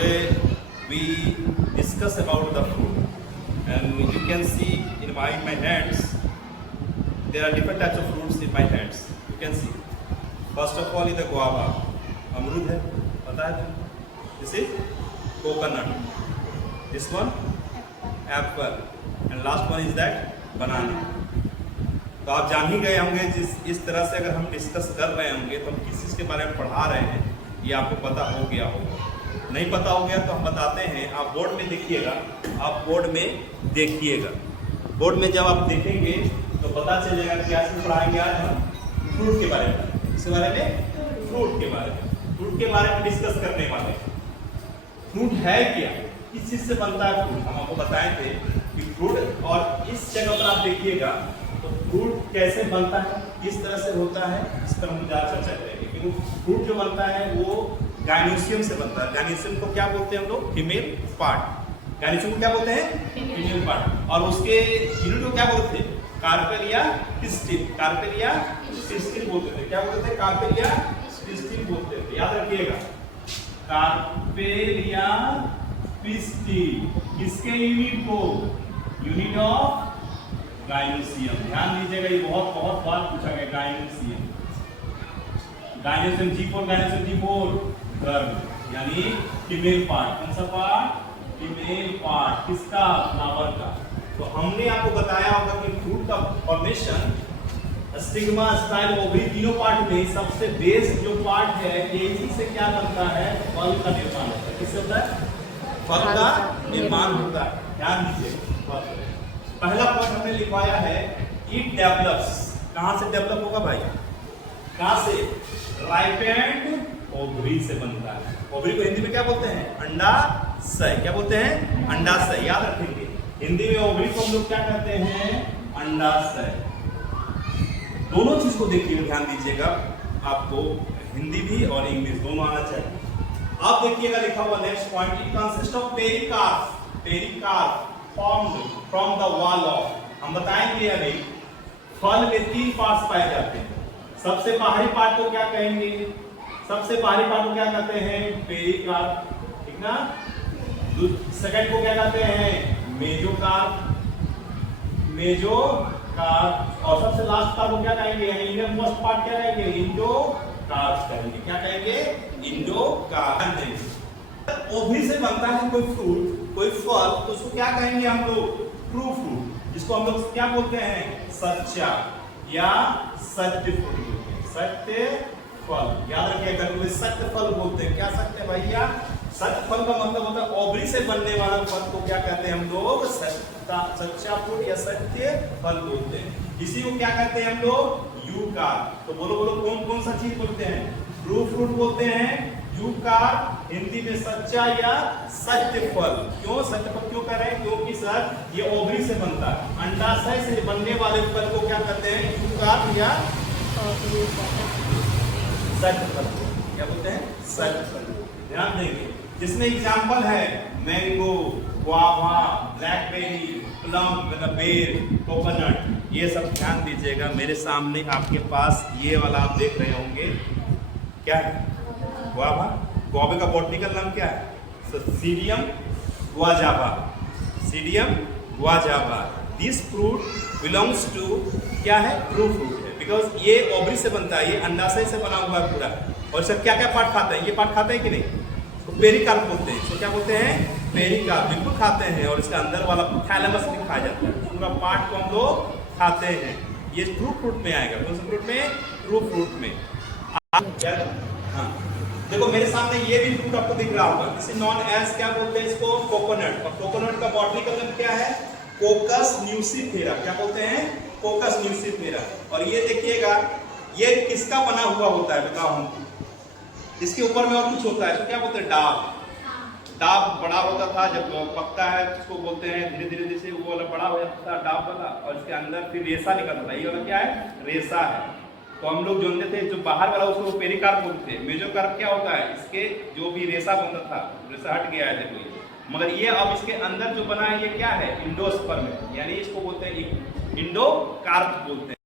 Today we discuss about the fruit, and you can see in my hands there are different types of fruits in my hands. You can see. First of all is the guava, अमरूद है, पता है तुम्हें? This is coconut. This one apple, and last one is that banana. तो आप जान ही गए होंगे इस तरह से अगर हम डिस्कस कर रहे होंगे तो हम किस चीज़ के बारे में पढ़ा रहे हैं ये आपको पता हो गया होगा। नहीं पता हो गया तो हम बताते हैं, आप बोर्ड में देखिएगा, आप बोर्ड में देखिएगा। बोर्ड में जब आप देखेंगे तो पता चलेगा क्या चीज़ पढ़ाएंगे आज हम फ्रूट के बारे में। इसके बारे में फ्रूट के बारे में डिस्कस करने वाले। फ्रूट है क्या, किस चीज़ से बनता है फ्रूट, हम आपको बताए थे कि फ्रूट, और इस जगह पर आप देखिएगा तो फ्रूट कैसे बनता है, किस तरह से होता है, इस पर हम ज़्यादा चर्चा करेंगे। क्योंकि फ्रूट जो बनता है वो गाइनोसियम से बनता है। गाइनोसियम को क्या बोलते हैं हम लोग? Female part. गाइनोसियम को क्या बोलते हैं? Female part. और उसके यूनिट को क्या बोलते थे? कार्पेलिया पिस्टिल। कार्पेलिया पिस्टिल बोलते थे। क्या बोलते थे? कार्पेलिया पिस्टिल बोलते थे। याद रखिएगा, कार्पेलिया पिस्टिल। किसके यूनिट को? Unit of gynoecium. ध्यान दीजिएगा, ये बहुत बहुत बार पूछा गया। Gynoecium, gynoecium G4, gynoecium G4 गर्भ यानी फीमेल पार्ट। कौन सा पार्ट? Female part. किसका? फ्लावर का। तो हमने आपको बताया होगा कि फ्रूट का फॉर्मेशन स्टिग्मा, स्टाइल, ओवरी तीनों पार्ट में सबसे बेस जो पार्ट है इसी से क्या बनता है? फल का निर्माण होता है। किससे होता है? फल का निर्माण होता है। ध्यान दीजिए, पहला पॉइंट हमने लिखवाया है, इट डेवलप्स। कहां से डेवलप होगा भाई? कहां से? राइपेंड ओवरी से बनता है। ओवरी को हिंदी में क्या बोलते हैं? अंडाशय। क्या बोलते हैं? अंडाशय। याद रखेंगे, हिंदी में ओवरी को हम लोग क्या कहते हैं? अंडाशय। दोनों चीज को देखिए, ध्यान दीजिएगा, आपको हिंदी भी और इंग्लिश दोनों आना चाहिए। अब देखिएगा लिखा हुआ next point, it consist of pericarp. Pericarp formed from the wall of. हम बताएंगे अभी, फल में 3 पार्ट्स पाए जाते हैं। सबसे बाहरी पार्ट को क्या कहेंगे? सबसे बाहरी पार्ट को क्या कहते हैं? पेरिकार्प, ठीक ना। सेकंड को क्या कहते हैं? Mesocarp, mesocarp. और सबसे लास्ट पार्ट को क्या कहेंगे? यानी इंडियन मोस्ट पार्ट क्या कहेंगे? इंडोकार्प कहेंगे। क्या कहेंगे? इंडोकार्प। ओवरी से बनता है कोई फ्रूट, कोई फल, तो उसको क्या कहेंगे हम लोग? ट्रू फ्रूट, जिसको हम लोग क्या बोलते हैं? सच्चा या सत्य फल बोलते हैं। सत्य फल। याद रखिएगा, सत्य फल बोलते हैं। क्या सत्य भैया? सत्य फल का मतलब होता है ओवरी से बनने वाला फल को क्या कहते हैं हम लोग? सच्चा फ्रूट या सत्य फल बोलते हैं। इसी को क्या कहते हैं हम लोग? यूकार्प। तो बोलो बोलो, कौन कौन सा चीज बोलते हैं? ट्रू फ्रूट बोलते हैं, यूकार्प हिंदी में सच्चा या सत्य फल। क्यों सत्य फल क्यों कह रहे हैं? क्योंकि सर ये ओवरी से बनता है। अंडाशय से बनने वाले फल को क्या कहते हैं? यूकार्प या सत्य फल। क्या बोलते हैं? सत्य फल। ध्यान देंगे, जिसमें एग्जांपल है मैंगो, गुआवा, ब्लैकबेरी, प्लम, बेर, कोकोनट। ये सब ध्यान दीजिएगा। मेरे सामने आपके पास ये वाला आप देख रहे होंगे, क्या है? गुआवा। गुआवे का बॉटनिकल नाम क्या है? सीडियम गुआजावा। सीडियम गुआजावा। दिस फ्रूट बिलोंग्स टू क्या है? ट्रू फ्रूट है, बिकॉज ये ओवरी से बनता है, ये अंडाशय से बना हुआ है पूरा। और इसका क्या क्या पार्ट खाते हैं? ये पार्ट खाते हैं कि नहीं? तो पेरिकार्प बोलते हैं। तो क्या बोलते हैं? पेरिकार्प। बिल्कुल खाते हैं। और इसका अंदर वाला थैलेमस भी खाया जाता है। पूरा पार्ट को हम लोग खाते हैं। ये ट्रू फ्रूट में आएगा। कौन से फ्रूट में? ट्रू फ्रूट में। हाँ, देखो मेरे सामने ये भी फ्रूट आपको दिख रहा होगा। इसे नॉन एज क्या बोलते हैं? इसको कोकोनट। और कोकोनट का बॉटनिकल नेम क्या है? कोकस न्यूसिफेरा। क्या बोलते हैं? कोकस न्यूसिफेरा। और ये देखिएगा, ये किसका बना हुआ होता है बताओ हमको? इसके ऊपर में और कुछ होता है, तो क्या बोलते हैं? डाब। डाब बड़ा होता था, जब पकता है उसको बोलते हैं धीरे धीरे जैसे वो वाला बड़ा हो जाता था डाब वाला, और इसके अंदर फिर रेशा निकलता था। ये वाला क्या है? रेशा है। तो हम लोग जानते थे जो बाहर वाला उसको पेरिकार्प बोलते थे। मेजोकार्प क्या होता है? इसके जो भी रेशा बनता था, रेशा हट गया है देखो ये। मगर ये अब इसके अंदर जो बना है ये क्या है? इंडोस्पर्म है, यानी इसको बोलते हैं इंडोकार्प बोलते हैं।